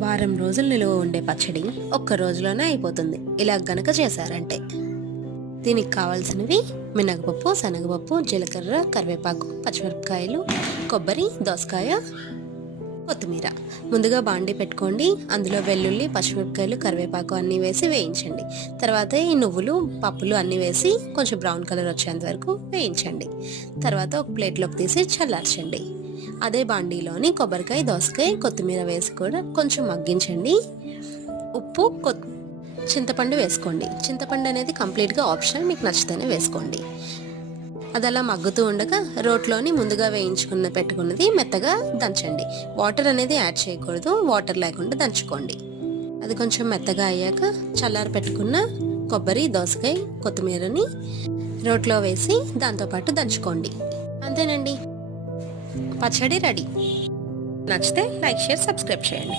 వారం రోజులు నిలువ ఉండే పచ్చడి ఒక్క రోజులోనే అయిపోతుంది ఇలా గనక చేశారంటే. దీనికి కావాల్సినవి మినగపప్పు, శనగపప్పు, జీలకర్ర, కరివేపాకు, పచ్చిమిరపకాయలు, కొబ్బరి, దోసకాయ, కొత్తిమీర. ముందుగా బాండి పెట్టుకోండి. అందులో వెల్లుల్లి, పచ్చిమిరపకాయలు, కరివేపాకు అన్నీ వేసి వేయించండి. తర్వాత ఈ నువ్వులు, పప్పులు అన్నీ వేసి కొంచెం బ్రౌన్ కలర్ వచ్చేంత వరకు వేయించండి. తర్వాత ఒక ప్లేట్లోకి తీసి చల్లార్చండి. అదే బాండీలోని కొబ్బరికాయ, దోసకాయ, కొత్తిమీర వేసి కూడా కొంచెం మగ్గించండి. ఉప్పు, చింతపండు వేసుకోండి. చింతపండు అనేది కంప్లీట్గా ఆప్షనల్, మీకు నచ్చితేనే వేసుకోండి. అది అలా మగ్గుతూ ఉండగా రోట్లోని ముందుగా పెట్టుకున్నది మెత్తగా దంచండి. వాటర్ అనేది యాడ్ చేయకూడదు, వాటర్ లేకుండా దంచుకోండి. అది కొంచెం మెత్తగా అయ్యాక చల్లారి పెట్టుకున్న కొబ్బరి, దోసకాయ, కొత్తిమీరని రోట్లో వేసి దాంతోపాటు దంచుకోండి. అంతేనండి, పచ్చడి రెడీ. నచ్చితే లైక్, షేర్, సబ్స్క్రైబ్ చేయండి.